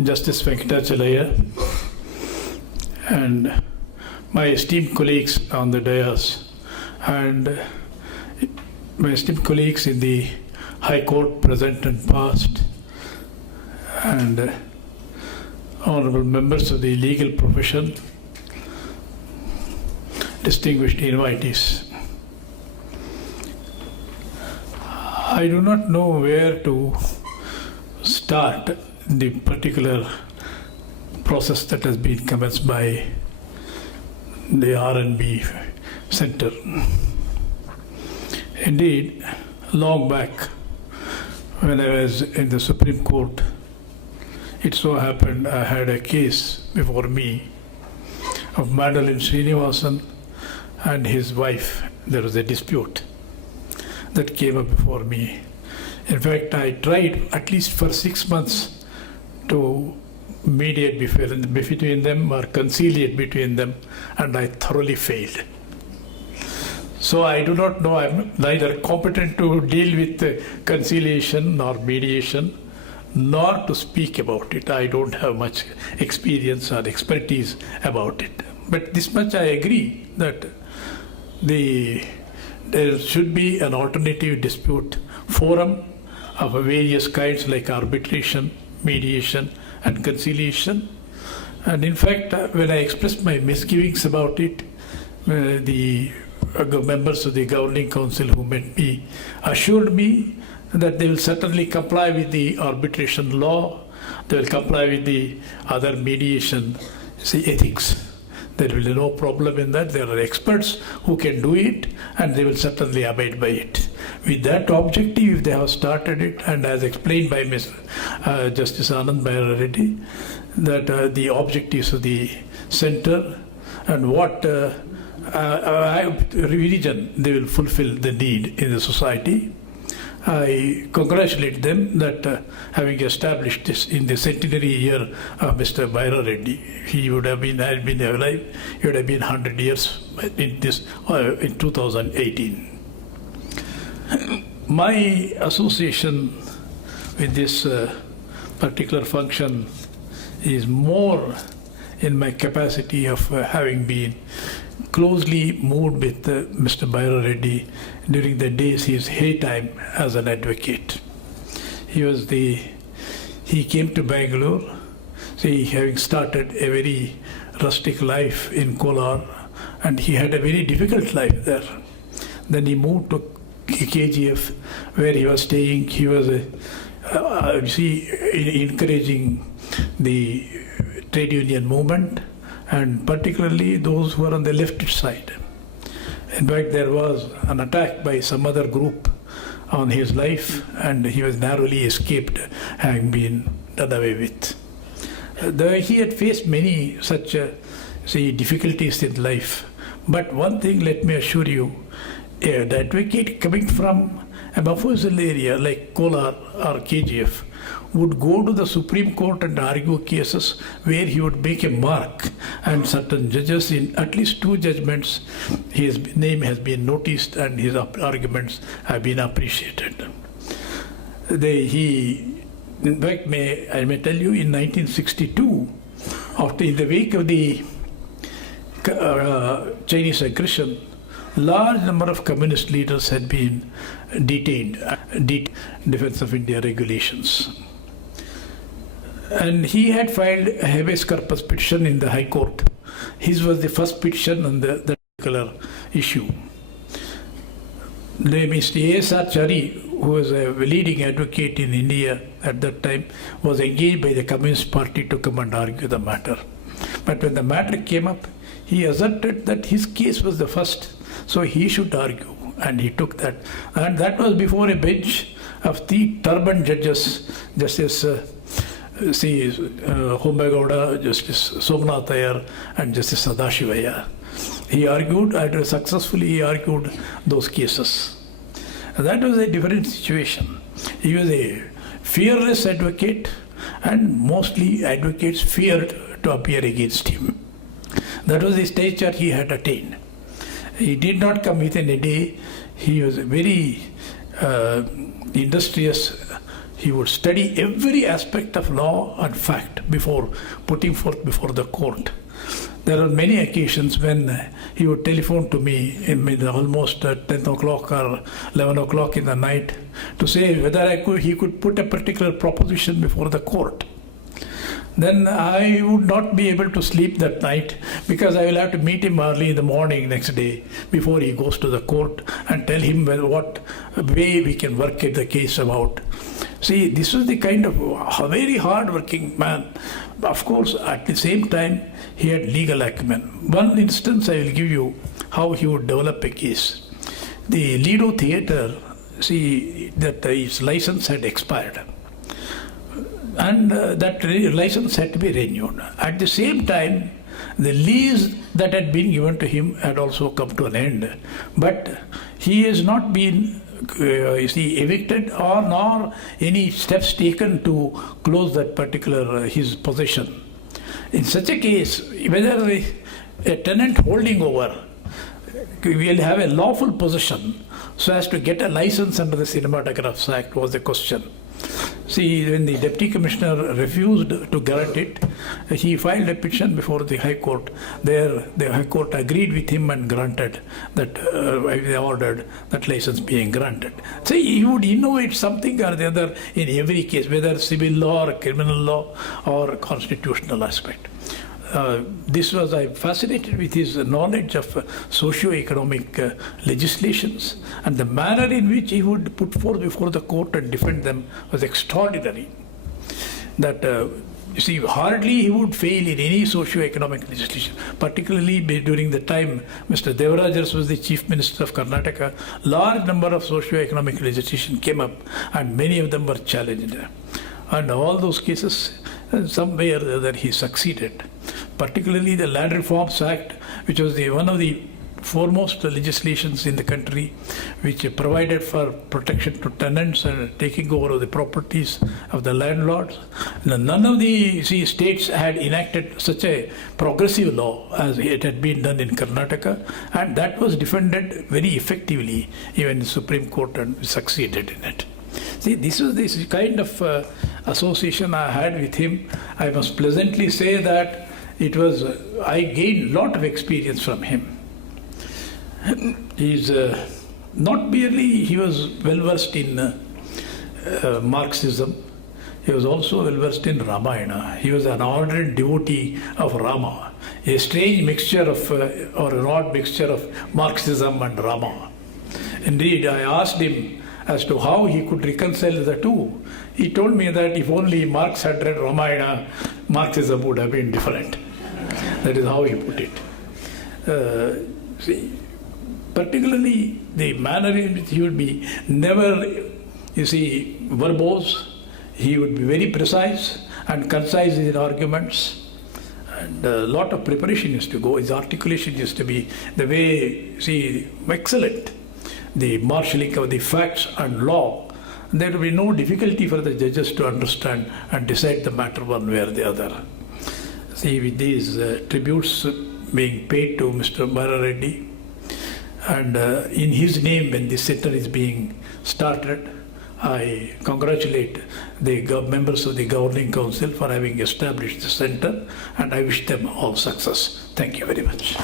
Justice Venkatachalaya, and my esteemed colleagues on the dais, and my esteemed colleagues in the High Court present and past, and honorable members of the legal profession, distinguished invitees. I do not know where to start the particular process that has been commenced by the RNB Center. Indeed, long back, when I was in the Supreme Court, it so happened I had a case before me of Madeline Srinivasan and his wife. There was a dispute that came up before me. In fact, I tried at least for 6 months to mediate between them or conciliate between them, and I thoroughly failed. So I do not know, I'm neither competent to deal with conciliation nor mediation, nor to speak about it. I don't have much experience or expertise about it. But this much I agree that there should be an alternative dispute forum of various kinds like arbitration, mediation, and conciliation. And in fact, when I expressed my misgivings about it, the members of the governing council who met me assured me that they will certainly comply with the arbitration law, they will comply with the other mediation ethics. There will be no problem in that. There are experts who can do it, and they will certainly abide by it. With that objective, if they have started it, and as explained by Justice Anand Bhaira Reddy, that the objectives of the center and what religion they will fulfill the need in the society. I congratulate them that having established this in the centenary year of Mr. Bhaira Reddy, he would have been, had been alive, he would have been 100 years in this in 2018. My association with this particular function is more in my capacity of having been closely moved with Mr. Bhaira Reddy during the days his heytime as an advocate. He came to Bangalore, having started a very rustic life in Kolar, and he had a very difficult life there. Then he moved to KGF, where he was staying. He was encouraging the trade union movement, and particularly those who are on the left side. In fact, there was an attack by some other group on his life, and he was narrowly escaped having been done away with. He had faced many such difficulties in life. But one thing, let me assure you, the advocate coming from a Mafuzal area like Kolar or KGF would go to the Supreme Court and argue cases where he would make a mark, and certain judges, in at least 2 judgments, his name has been noticed and his arguments have been appreciated. In fact, I may tell you, in 1962, in the wake of the Chinese aggression, large number of communist leaders had been detained, Defense of India regulations. And he had filed a habeas corpus petition in the High Court. His was the first petition on the particular issue. Mr. A.S.R. Chari, who was a leading advocate in India at that time, was engaged by the Communist Party to come and argue the matter. But when the matter came up, he asserted that his case was the first, so he should argue, and he took that. And that was before a bench of 3 turbaned judges, Justice Hombagowda, Justice Somnath Iyer, and Justice Sadashivaya. He argued, and successfully he argued those cases. And that was a different situation. He was a fearless advocate, and mostly advocates feared to appear against him. That was the stature he had attained. He did not come within a day. He was very industrious. he would study every aspect of law and fact before putting forth before the court. There are many occasions when he would telephone to me in almost 10 o'clock or 11 o'clock in the night to say whether he could put a particular proposition before the court. Then I would not be able to sleep that night because I will have to meet him early in the morning next day before he goes to the court and tell him what way we can work the case about. See, this was the kind of a very hard-working man. Of course, at the same time, he had legal acumen. One instance I will give you how he would develop a case. The Lido Theatre, see that its license had expired. And that license had to be renewed. At the same time, the lease that had been given to him had also come to an end. But he has not been evicted or nor any steps taken to close that particular his possession. In such a case, whether a tenant holding over will have a lawful possession so as to get a license under the Cinematographs Act was the question. See, when the Deputy Commissioner refused to grant it, he filed a petition before the High Court. There, the High Court agreed with him and granted that, they ordered that license being granted. So he would innovate something or the other in every case, whether civil law or criminal law or constitutional aspect. I'm fascinated with his knowledge of socio-economic legislations, and the manner in which he would put forth before the court and defend them was extraordinary. That you see, hardly he would fail in any socio-economic legislation, particularly during the time Mr. Devarajas was the Chief Minister of Karnataka. Large number of socio-economic legislation came up and many of them were challenged. And all those cases, some way or the other, he succeeded. Particularly the Land Reforms Act, which was one of the foremost legislations in the country, which provided for protection to tenants and taking over of the properties of the landlords. None of the states had enacted such a progressive law as it had been done in Karnataka, and that was defended very effectively even in the Supreme Court, and succeeded in it. See, this was this kind of association I had with him. I must pleasantly say that I gained a lot of experience from him. He's not merely he was well versed in Marxism, he was also well versed in Ramayana. He was an ardent devotee of Rama, a strange mixture of, or an odd mixture of Marxism and Rama. Indeed, I asked him as to how he could reconcile the two. He told me that if only Marx had read Ramayana, Marxism would have been different. That is how he put it. See, particularly the manner in which he would be never, verbose. He would be very precise and concise in arguments. And a lot of preparation used to go. His articulation used to be the way, excellent. The marshalling of the facts and law. There would be no difficulty for the judges to understand and decide the matter one way or the other. See, with these tributes being paid to Mr. Mara Reddy, and in his name, when this center is being started, I congratulate the members of the Governing Council for having established the center, and I wish them all success. Thank you very much.